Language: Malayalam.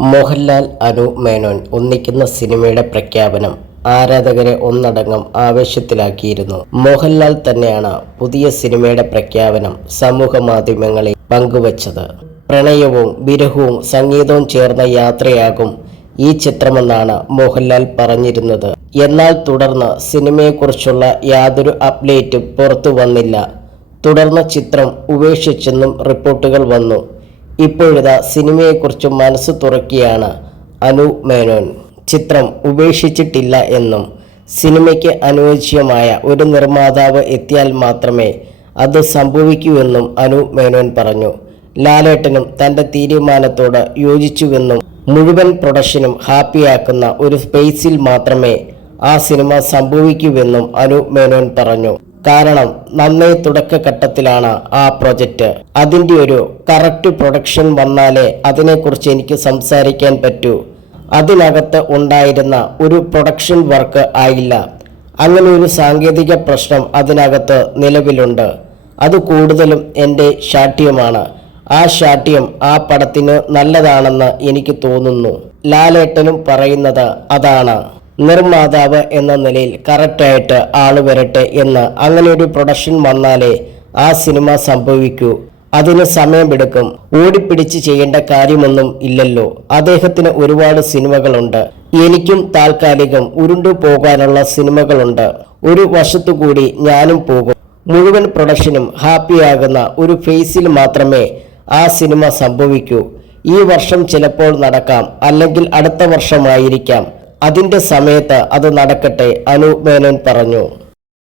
മോഹൻലാൽ അനു മേനോൻ ഒന്നിക്കുന്ന സിനിമയുടെ പ്രഖ്യാപനം ആരാധകരെ ഒന്നടങ്കം ആവേശത്തിലാക്കിയിരുന്നു. മോഹൻലാൽ തന്നെയാണ് പുതിയ സിനിമയുടെ പ്രഖ്യാപനം സമൂഹ മാധ്യമങ്ങളിൽ പങ്കുവച്ചത്. പ്രണയവും വിരഹവും സംഗീതവും ചേർന്ന യാത്രയാകും ഈ ചിത്രമെന്നാണ് മോഹൻലാൽ പറഞ്ഞിരുന്നത്. എന്നാൽ തുടർന്ന് സിനിമയെക്കുറിച്ചുള്ള യാതൊരു അപ്ഡേറ്റും പുറത്തു വന്നില്ല. തുടർന്ന് ചിത്രം ഉപേക്ഷിച്ചെന്നും റിപ്പോർട്ടുകൾ വന്നു. ഇപ്പോഴിതാ സിനിമയെക്കുറിച്ച് മനസ്സ് തുറക്കിയാണ് അനു മേനോൻ. ചിത്രം ഉപേക്ഷിച്ചിട്ടില്ല എന്നും സിനിമയ്ക്ക് അനുയോജ്യമായ ഒരു നിർമ്മാതാവ് എത്തിയാൽ മാത്രമേ അത് സംഭവിക്കൂവെന്നും അനു മേനോൻ പറഞ്ഞു. ലാലേട്ടനും തന്റെ തീരുമാനത്തോട് യോജിച്ചുവെന്നും മുഴുവൻ പ്രൊഡക്ഷനും ഹാപ്പിയാക്കുന്ന ഒരു സ്പേസിൽ മാത്രമേ ആ സിനിമ സംഭവിക്കൂവെന്നും അനു മേനോൻ പറഞ്ഞു. കാരണം നന്നേ തുടക്കഘട്ടത്തിലാണ് ആ പ്രൊജക്റ്റ്. അതിന്റെ ഒരു കറക്റ്റ് പ്രൊഡക്ഷൻ വന്നാലേ അതിനെക്കുറിച്ച് എനിക്ക് സംസാരിക്കാൻ പറ്റൂ. അതിനകത്ത് ഉണ്ടായിരുന്ന ഒരു പ്രൊഡക്ഷൻ വർക്ക് ആയില്ല. അങ്ങനെ ഒരു സാങ്കേതിക പ്രശ്നം അതിനകത്ത് നിലവിലുണ്ട്. അത് കൂടുതലും എന്റെ ശാഠ്യമാണ്. ആ ശാഠ്യം ആ പടത്തിന് നല്ലതാണെന്ന് എനിക്ക് തോന്നുന്നു. ലാലേട്ടനും പറയുന്നത് അതാണ്. നിർമ്മാതാവ് എന്ന നിലയിൽ കറക്റ്റായിട്ട് ആൾ വരട്ടെ എന്ന് അങ്ങനെ ഒരു പ്രൊഡക്ഷൻ വന്നാലേ ആ സിനിമ സംഭവിക്കൂ. അതിന് സമയമെടുക്കും. ഓടിപ്പിടിച്ച് ചെയ്യേണ്ട കാര്യമൊന്നും ഇല്ലല്ലോ. അദ്ദേഹത്തിന് ഒരുപാട് സിനിമകളുണ്ട്. എനിക്കും താൽക്കാലികം ഉരുണ്ടു പോകാനുള്ള സിനിമകളുണ്ട്. ഒരു വശത്തു കൂടി ഞാനും പോകും. മുഴുവൻ പ്രൊഡക്ഷനും ഹാപ്പിയാകുന്ന ഒരു ഫേസിൽ മാത്രമേ ആ സിനിമ സംഭവിക്കൂ. ഈ വർഷം ചിലപ്പോൾ നടക്കാം. അല്ലെങ്കിൽ അടുത്ത വർഷമായിരിക്കാം. അതിന്റെ സമയത്ത് അത് നടക്കട്ടെ അനു മേനോൻ പറഞ്ഞു.